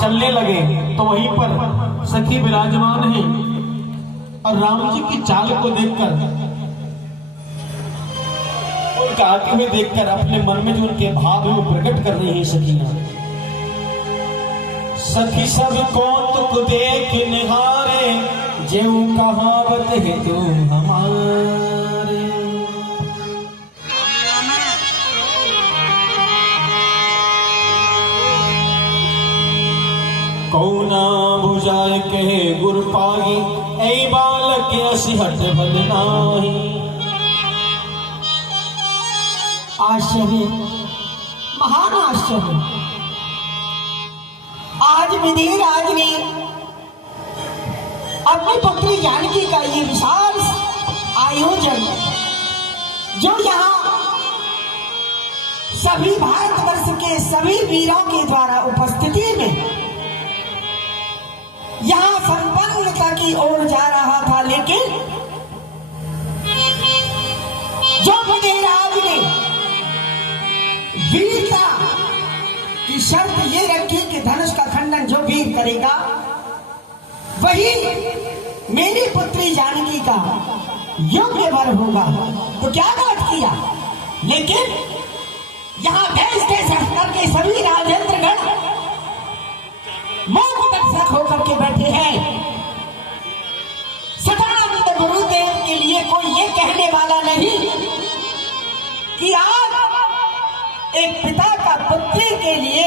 चलने लगे तो वहीं पर सखी विराजमान है और राम जी की चाल को देखकर, उनका आते हुए देखकर अपने मन में जो उनके भाव है वो प्रकट कर रही है सखियां। सखी सब कौतुक देख निहारे, जेऊ कहावत है तुम हमारे। कौना बुझाए कहे गुर पागी, ऐ बालक असि हट भल नाही। आश्चर्य, महान आश्चर्य। आज विधिराज ने अपनी पुत्री जानकी का ये विशाल आयोजन, जो यहाँ सभी भारतवर्ष के सभी वीरों के द्वारा उपस्थिति में यहाँ संपन्नता की ओर जा रहा था, लेकिन जो विधिराज ने वीरता की शर्त ये रखी कि धनुष का खंडन जो वीर करेगा वही मेरी पुत्री जानकी का योग्य वर होगा, तो क्या बात किया। लेकिन यहाँ देश के सरकार के सभी राजेंद्रगण मूक दर्शक होकर के बैठे हैं। सदानंद गुरुदेव के लिए कोई ये कहने वाला नहीं कि आज एक पिता का पुत्री के लिए,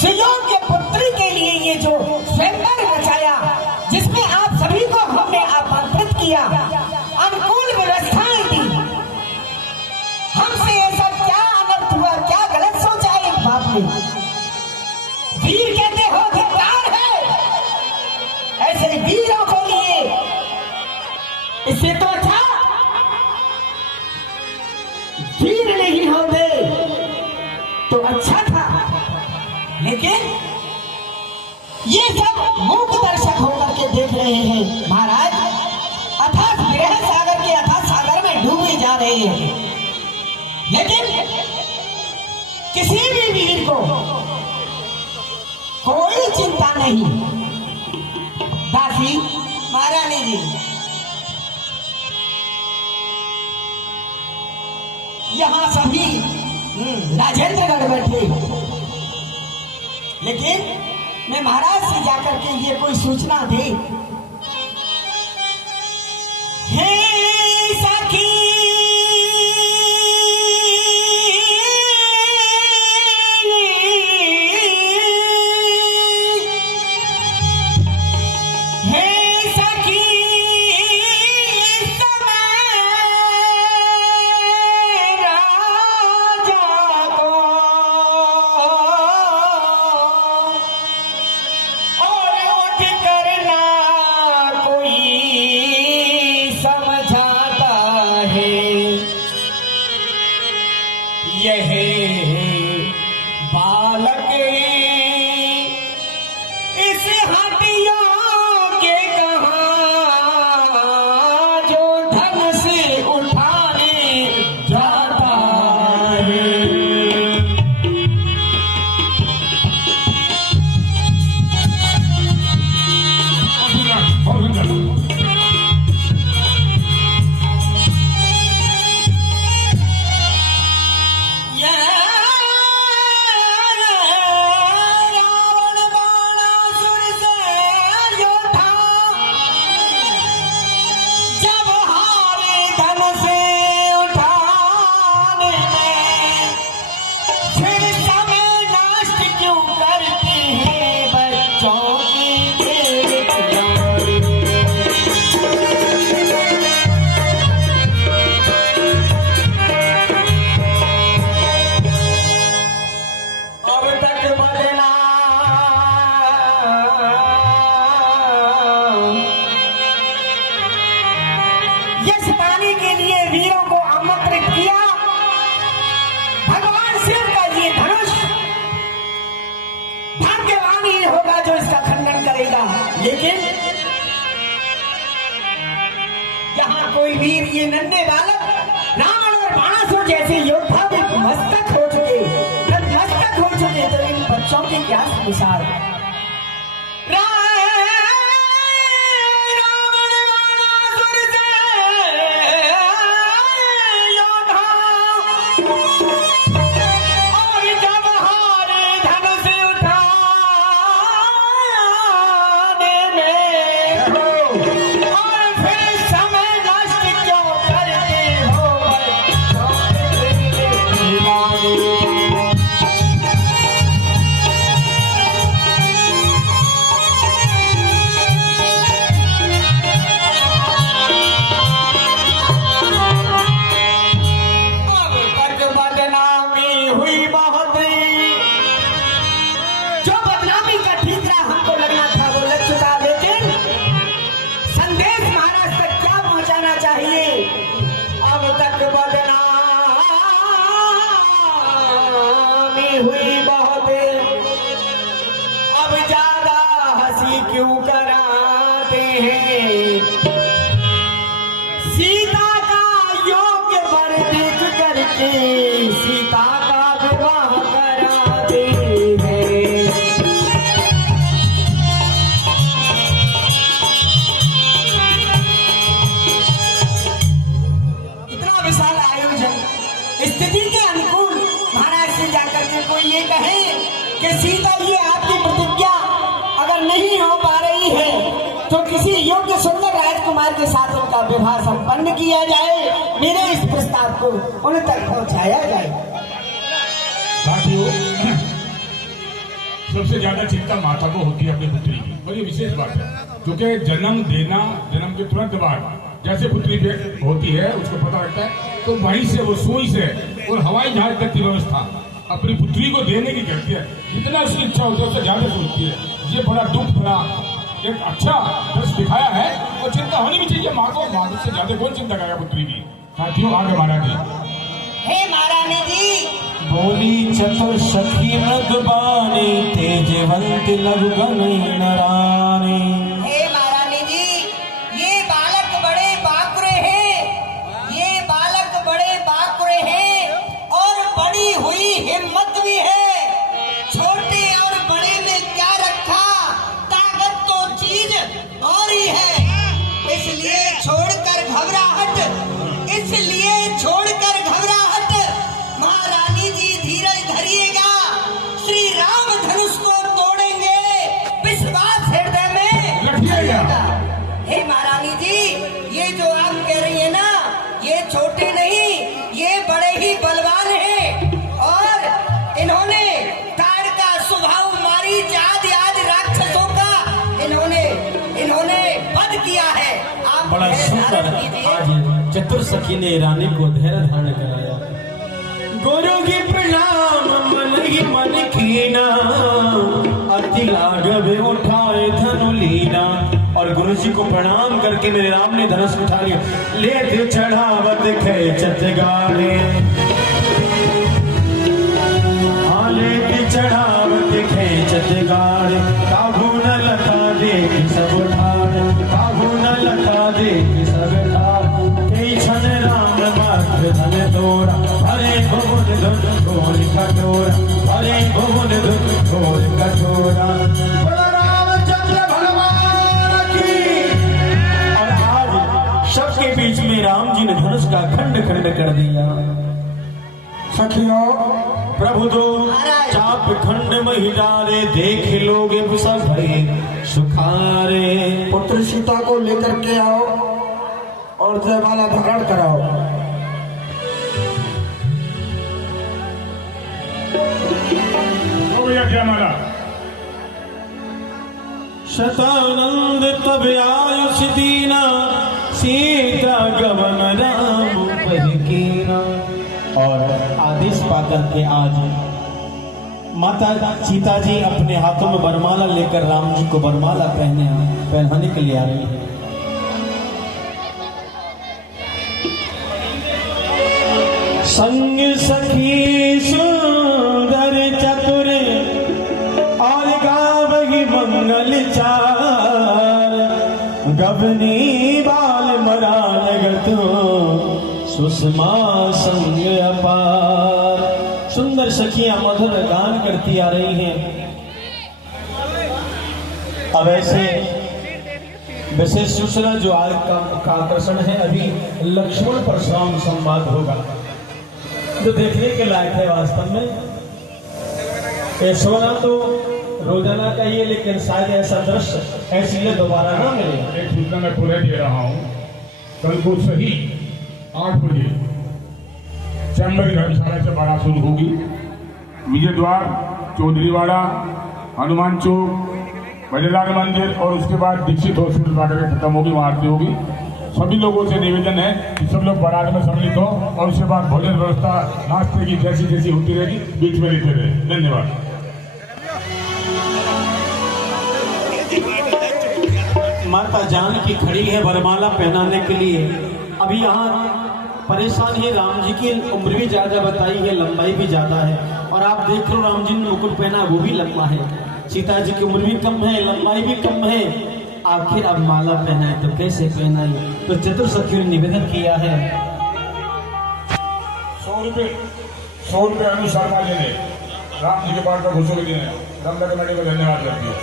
सुयोग्य पुत्री के लिए ये जो स्वयंवर रचाया, जिसमें आप सभी को हमने आमंत्रित किया, अनुकूल व्यवस्थाएं दी, हमसे ये सब क्या अनर्थ हुआ, क्या गलत सोचा एक बाप ने। वीर कहते हो धिक्कार है, ऐसे वीरों को लिए इससे तो अच्छा वीर नहीं होते तो अच्छा था। लेकिन ये सब मूक दर्शक होकर के देख रहे हैं महाराज, अथाह विरह सागर के अथाह सागर में डूबे जा रहे हैं। लेकिन किसी भी वीर को कोई चिंता नहीं। दासी महारानी जी, यहाँ सभी राजेंद्रगढ़ बैठे, लेकिन मैं महाराज से जाकर के ये कोई सूचना दे। हे सखी लेकिन यहाँ कोई वीर, ये नन्हे बालक रावण और बाणासुर जैसे योद्धा भी मस्तक हो चुके, नतमस्तक हो चुके चले तो इन बच्चों की क्या मिसाल। हुई बहुत, अब ज्यादा हंसी क्यों कराते हैं। सीता का योग्य वर देख करके सीता का विवाह कराते हैं। इतना विशाल आयोजन स्थिति के अनुकूल महाराज से जाकर के कोई ये कहे कि सीता जी आपकी प्रतिज्ञा अगर नहीं हो पा रही है तो किसी योग्य सुंदर राजकुमार के साथ उनका विवाह संपन्न किया जाए, मेरे इस प्रस्ताव को उन तक पहुंचाया जाए। साथियों, सबसे ज्यादा चिंता माता को होती है अपनी पुत्री की, और ये विशेष बात है क्योंकि जन्म देना, जन्म के तुरंत बाद जैसे पुत्री होती है उसको पता लगता है तो वहीं से वो सुई से और हवाई जहाज तक की व्यवस्था अपनी पुत्री को देने की करती है। जितना उसकी इच्छा होती है उससे ज्यादा सोचती है। ये बड़ा दुख भरा एक अच्छा दृश्य दिखाया है और चिंता होनी भी चाहिए माँ को। माँ से ज्यादा कौन चिंता करेगा पुत्री की। साथियों, आगे महारानी। हे महारानी जी, बोली चतुर सखी मृदुबानी तेजवंत लघु गणी नरानी। हे महारानी जी, ये बालक बड़े बाकुरे हैं, ये बालक बड़े बाकुरे हैं और बड़ी हुई हिम्मत भी है। छोटे और बड़े में क्या रखा, ताकत तो चीज और ही है। इसलिए छोड़कर घबराहट, इसलिए छोड़कर घबराहट। महारानी जी धीरज धरिएगा, श्री राम धनुष को तोड़ेंगे, विश्वास हृदय में रखिएगा। हे महारानी जी, ये जो आप कह रही है ना, ये छोटे नहीं, ये बड़े ही बलवान हैं और इन्होंने ताड़ का स्वभाव मारी आदि आदि राक्षसों का इन्होंने वध किया है। आप बड़ा सुंदर आज चतुर सखी ने रानी को धैर्य धारण कराया। गुरु की प्रणाम मन ही मन कीना, अति लाघव उठाए धनु लीना। और गुरु जी को प्रणाम करके मेरे राम ने धनुष उठा लिया। लेते चढ़ावत खेचत गाले, लेते चढ़ावत खेचत गाले। काबू न लता देख सब ठाड़, काबू न लता देख सब ठाड़। कई क्षण राम मात्र धन तोड़ा, हरे भुवन धुन घोर कटोरा, हरे भुवन धुन घोर कटोरा। रामचंद्र भगवान की। और आज सबके बीच में राम जी ने धनुष का खंड खंड कर दिया। सखियों, प्रभु दो चाप खंड मही डाले, देख लोगे सब भय सुखारे। पुत्र सीता को लेकर के आओ और जयमाला धारण कराओ। जयमाला। शतानंद तब आयुष दीना, सीता गवन राम पर कीना। और आदेश पाकर के आज माता सीता जी अपने हाथों में वरमाला लेकर राम जी को वरमाला पहनाने के लिए आ रही है। संग सखी सुंदर चतुर और गावही मंगल चार। गबनी बाल मरान गतो सुषमा संग अपार। सुंदर सखियां मधुर गान करती आ रही हैं। अब ऐसे विशेष सूचना जो आज का आकर्षण है, अभी लक्ष्मण परशुराम संवाद होगा जो देखने के लायक है। वास्तव में ये सोना तो रोजाना का ही है, लेकिन शायद ऐसा दृश्य ऐसी ये दोबारा ना मिले। एक सूचना मैं पुनः दे रहा हूँ, कल को सही 8 बजे चैम्बर धर्मशाला से बारात शुरू होगी। विजय द्वार, चौधरीवाड़ा, हनुमान चौक, बजरंग मंदिर और उसके बाद दीक्षित हॉस्पिटल जाकर खत्म होगी, वहाँ आरती होगी। सभी लोगों से निवेदन है कि सब लोग बारात में सम्मिलित हो और उसके बाद भोजन व्यवस्था नाश्ते की जैसी जैसी होती रहेगी बीच में लेते रहे। धन्यवाद। माता जानकी खड़ी है वरमाला पहनाने के लिए। अभी यहाँ परेशान है, राम जी की उम्र भी ज्यादा बताई है, लंबाई भी ज्यादा है। और आप देख रहे हो राम जी ने मुकुट पहना, वो भी लंबा है। सीता जी की उम्र भी कम है, लंबाई भी कम है। आखिर अब माला पहनाए तो कैसे पहनाई? तो चतुर सखियों ने निवेदन किया है। 100 रुपये अनुसार जी ने राम जी के पाठ का घोषणा देने रामनगर कमेटी को धन्यवाद करती है।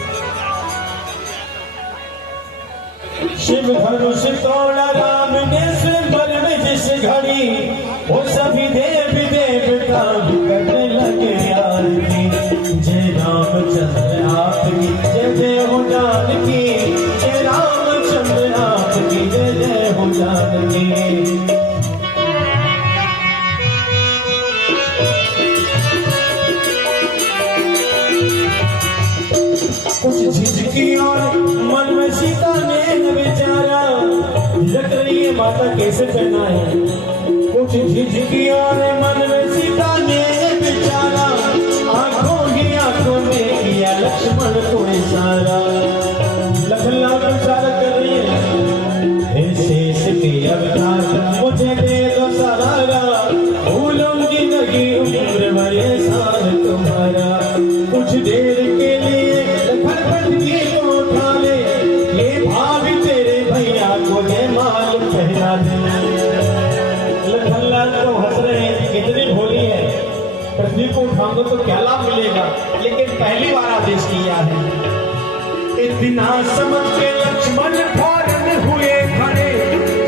शिव धनुष तोड़ा राम ने स्वयंवर में जिस घड़ी, वो सभी देव देवता करने लगे आरती। जय रामचंद्र आपकी जय जय हो जानकी, जय रामचंद्र आपकी जय जय हो जानकी। कुछ झिझकी और मन में सीता ने विचारा, झिझक रही है माता कैसे पहना है। कुछ झिझकी और मन में सीता ने विचारा, आंखों ही आंखों में किया लक्ष्मण को इशारा। लखनऊ को इशारा कर रही है, शेष के अवतार मुझे दे दो सहारा, भूलूंगी नहीं उम्र बड़े साल तुम्हारा। कुछ देर के लिए को उठा ले, ये भाभी तेरे भैया को माल पहना दे। लखनलाल तो हंस रहे हैं, कितनी भोली है, पृथ्वी को उठाओगे तो क्या लाभ मिलेगा, लेकिन पहली बार आदेश किया है। इतना समझ के लक्ष्मण फौरन हुए खड़े,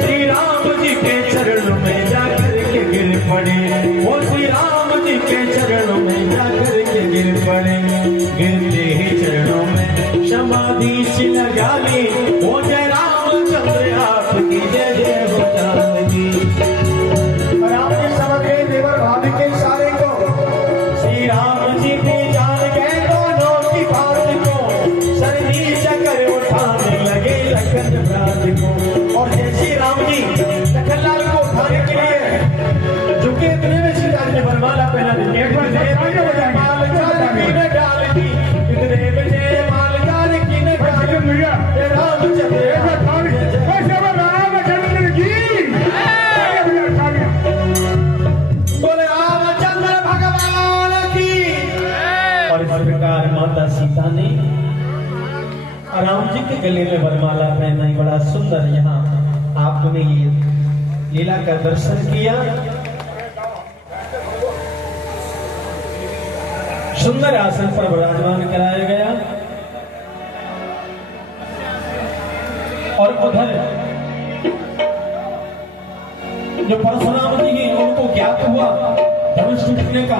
श्री राम जी के चरणों में जाकर के गिर पड़े। वो श्री राम जी के चरणों में जाकर के गिर पड़े। गिरते ही चरणों में समाधि सी लगा ली, वो जय रामचंद्र आपकी जय जय हो जानकी। और आपके समझे देवर भाभी के इशारे को श्री राम जी भी जान गए दोनों की बात को, सर नीचा कर उठाने लगे लखन भ्रात को। और जय श्री राम जी लखनलाल को उठाने के लिए झुके, इतने में सीता जी ने वरमाला पहना दी। माता सीता ने राम जी के गले में वरमाला पहनाई। बड़ा सुंदर यहाँ आपने ये लीला का दर्शन किया। सुंदर आसन पर विराजमान कराया गया। और उधर जो परशुराम जी हैं उनको ज्ञात हुआ धनुष टूटने का।